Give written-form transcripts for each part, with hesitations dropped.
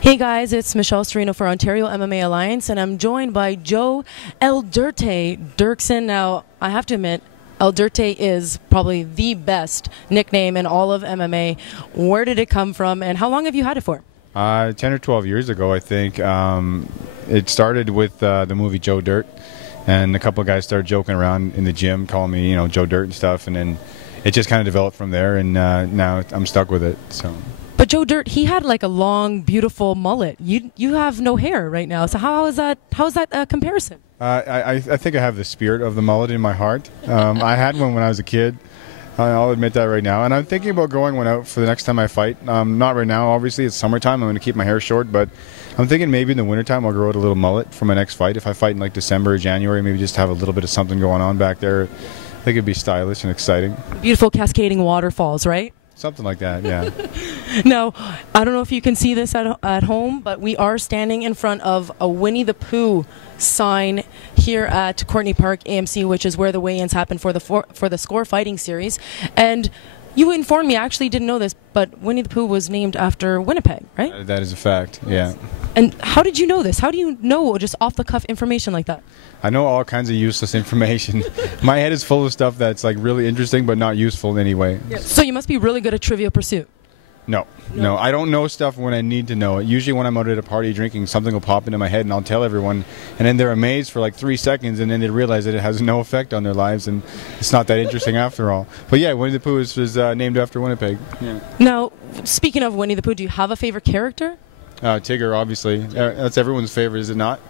Hey guys, it's Michelle Sturino for Ontario MMA Alliance, and I'm joined by Joe Doerksen. Now, I have to admit, Doerksen is probably the best nickname in all of MMA. Where did it come from, and how long have you had it for? 10 or 12 years ago, I think. It started with the movie Joe Dirt, and a couple of guys started joking around in the gym, calling me, Joe Dirt and stuff, and then it just kind of developed from there, and now I'm stuck with it. So. But Joe Dirt, he had like a long, beautiful mullet. You have no hair right now. So how is that comparison? I think I have the spirit of the mullet in my heart. I had one when I was a kid. I'll admit that right now. And I'm thinking about growing one out for the next time I fight. Not right now, obviously. It's summertime. I'm going to keep my hair short. But I'm thinking maybe in the wintertime I'll grow out a little mullet for my next fight. If I fight in like December or January, maybe just have a little bit of something going on back there. I think it'd be stylish and exciting. Beautiful cascading waterfalls, right? Something like that, yeah. Now, I don't know if you can see this at home, but we are standing in front of a Winnie the Pooh sign here at Courtney Park, AMC, which is where the weigh-ins happen for the Score Fighting Series. And you informed me, I actually didn't know this, but Winnie the Pooh was named after Winnipeg, right? That is a fact, yeah. And how did you know this? How do you know just off-the-cuff information like that? I know all kinds of useless information. My head is full of stuff that's like really interesting but not useful in any way. Yeah. So you must be really good at Trivia Pursuit. No, I don't know stuff when I need to know it. Usually when I'm out at a party drinking, something will pop into my head and I'll tell everyone, and then they're amazed for like 3 seconds, and then they realize that it has no effect on their lives and it's not that interesting after all. But yeah, Winnie the Pooh is named after Winnipeg. Yeah. Now, speaking of Winnie the Pooh, do you have a favorite character? Tigger, obviously. That's everyone's favorite, is it not?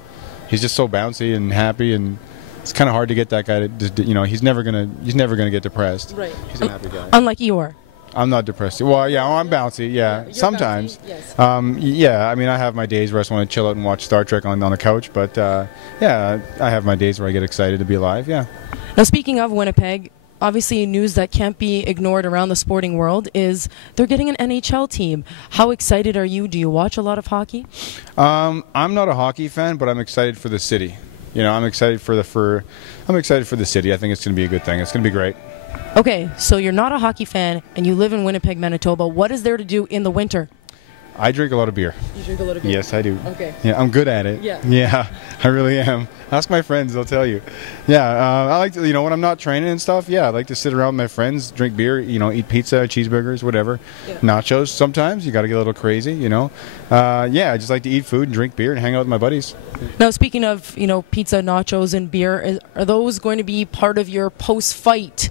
He's just so bouncy and happy, and it's kind of hard to get that guy to, he's never gonna get depressed. Right. He's a happy guy. Unlike Eeyore. I'm not depressed. Well, yeah, I'm bouncy. Yeah, sometimes. Bouncy, yes. Yeah, I mean, I have my days where I just want to chill out and watch Star Trek on the couch, but yeah, I have my days where I get excited to be alive. Yeah. Now, speaking of Winnipeg, obviously news that can't be ignored around the sporting world is they're getting an NHL team. How excited are you? Do you watch a lot of hockey? I'm not a hockey fan, but I'm excited for the city. I'm excited for the city. I think it's going to be a good thing. It's going to be great. Okay, so you're not a hockey fan and you live in Winnipeg, Manitoba. What is there to do in the winter? I drink a lot of beer. You drink a lot of beer? Yes, I do. Okay. Yeah, I'm good at it. Yeah. Yeah, I really am. Ask my friends, they'll tell you. Yeah, I like to, when I'm not training and stuff, yeah, I like to sit around with my friends, drink beer, eat pizza, cheeseburgers, whatever. Yeah. Nachos sometimes, you got to get a little crazy, Yeah, I just like to eat food and drink beer and hang out with my buddies. Now, speaking of, pizza, nachos, and beer, are those going to be part of your post-fight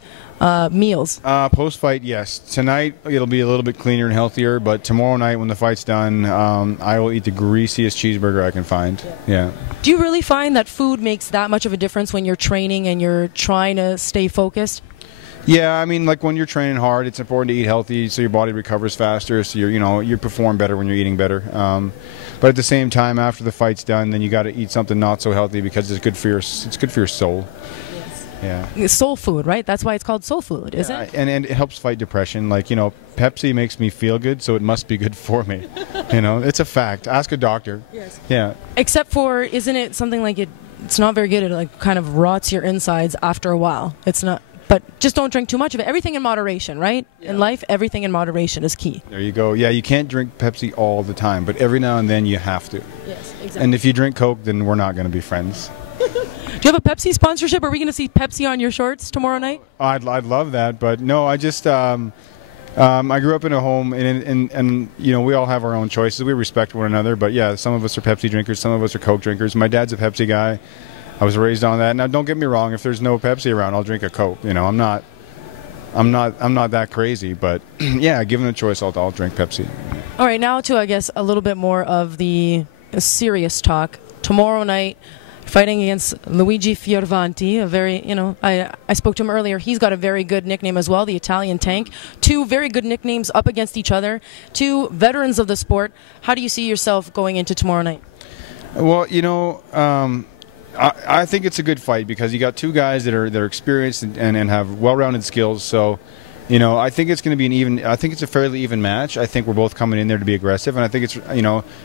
meals? Post-fight, yes. Tonight it'll be a little bit cleaner and healthier, but tomorrow night when the fight's done, I will eat the greasiest cheeseburger I can find. Yeah. Do you really find that food makes that much of a difference when you're training and you're trying to stay focused? Yeah, I mean, like when you're training hard, it's important to eat healthy so your body recovers faster, so you perform better when you're eating better. But at the same time, after the fight's done, then you got to eat something not so healthy because it's good for your soul. Yeah. It's soul food, right? That's why it's called soul food, isn't it? And it helps fight depression. Like, Pepsi makes me feel good, so it must be good for me. It's a fact. Ask a doctor. Yes. Yeah. Except for, isn't it something like it's not very good. It like kind of rots your insides after a while. It's not. But just don't drink too much of it. Everything in moderation, right? Yeah. In life, everything in moderation is key. There you go. Yeah, you can't drink Pepsi all the time, but every now and then you have to. Yes, exactly. And if you drink Coke, then we're not going to be friends. Do you have a Pepsi sponsorship? Are we going to see Pepsi on your shorts tomorrow night? I'd love that, but no, I just I grew up in a home, and we all have our own choices. We respect one another, but yeah, some of us are Pepsi drinkers, some of us are Coke drinkers. My dad's a Pepsi guy. I was raised on that. Now, don't get me wrong. If there's no Pepsi around, I'll drink a Coke. I'm not that crazy, but yeah, given the choice, I'll drink Pepsi. All right, now to I guess a little bit more of the serious talk. Tomorrow night, fighting against Luigi Fioravanti, a very, I spoke to him earlier. He's got a very good nickname as well, the Italian Tank. 2 very good nicknames up against each other. 2 veterans of the sport. How do you see yourself going into tomorrow night? Well, I think it's a good fight because you got 2 guys that are experienced and have well-rounded skills. So, I think it's going to be I think it's a fairly even match. I think we're both coming in there to be aggressive, and I think it's,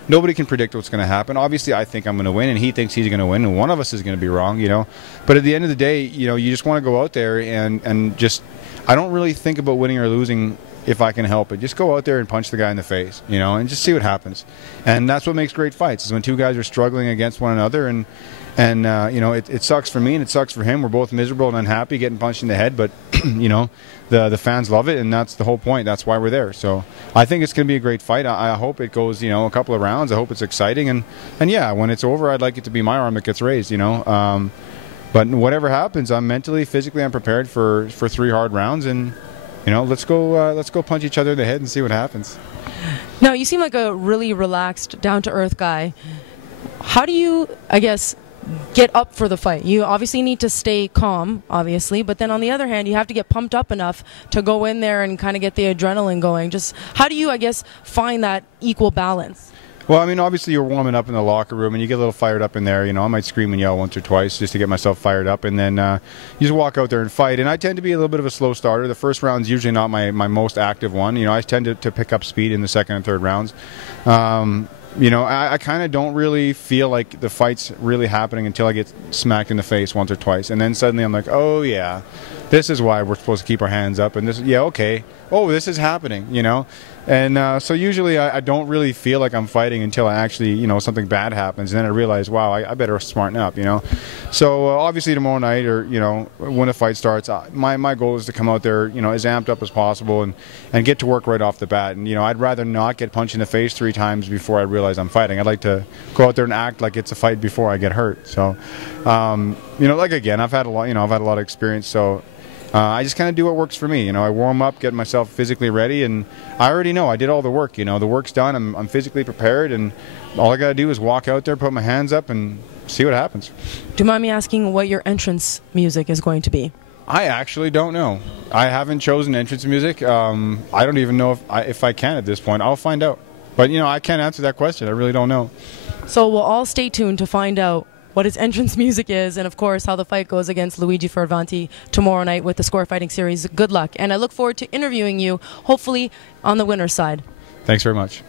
nobody can predict what's going to happen. Obviously, I think I'm going to win, and he thinks he's going to win, and one of us is going to be wrong, But at the end of the day, you just want to go out there and just, I don't really think about winning or losing if I can help it, just go out there and punch the guy in the face, you know, and just see what happens. And that's what makes great fights, is when two guys are struggling against one another, and you know, it sucks for me and it sucks for him. We're both miserable and unhappy getting punched in the head, but you know, the fans love it, and that's the whole point. That's why we're there. So I think it's going to be a great fight. I hope it goes, you know, a couple of rounds. I hope it's exciting, and yeah, when it's over, I'd like it to be my arm that gets raised, you know. But whatever happens, I'm mentally, physically, I'm prepared for 3 hard rounds, and you know, let's go punch each other in the head and see what happens. Now, you seem like a really relaxed, down-to-earth guy. How do you, I guess, get up for the fight? You obviously need to stay calm, obviously, but then on the other hand, you have to get pumped up enough to go in there and kind of get the adrenaline going. Just how do you, I guess, find that equal balance? Well, I mean, obviously you're warming up in the locker room and you get a little fired up in there. You know, I might scream and yell once or twice just to get myself fired up, and then you just walk out there and fight. And I tend to be a little bit of a slow starter. The first round's usually not my most active one. You know, I tend to pick up speed in the second and third rounds. You know, I kind of don't really feel like the fight's really happening until I get smacked in the face once or twice. And then suddenly I'm like, oh, yeah, this is why we're supposed to keep our hands up. And this, yeah, okay. Oh, this is happening, you know. And so usually I don't really feel like I'm fighting until I actually, you know, something bad happens. And then I realize, wow, I better smarten up, you know. So obviously tomorrow night, or, you know, when the fight starts, my goal is to come out there, you know, as amped up as possible and get to work right off the bat. And, you know, I'd rather not get punched in the face 3 times before I realize I'm fighting. I'd like to go out there and act like it's a fight before I get hurt. So, you know, like, again, I've had a lot of experience, so I just kind of do what works for me. You know, I warm up, get myself physically ready, and I already know I did all the work. You know, the work's done. I'm physically prepared, and all I got to do is walk out there, put my hands up, and see what happens. Do you mind me asking what your entrance music is going to be? I actually don't know. I haven't chosen entrance music. I don't even know if I can at this point. I'll find out. But, you know, I can't answer that question. I really don't know. So we'll all stay tuned to find out what his entrance music is, and of course how the fight goes against Luigi Fioravanti tomorrow night with the Score Fighting Series. Good luck, and I look forward to interviewing you, hopefully on the winner's side. Thanks very much.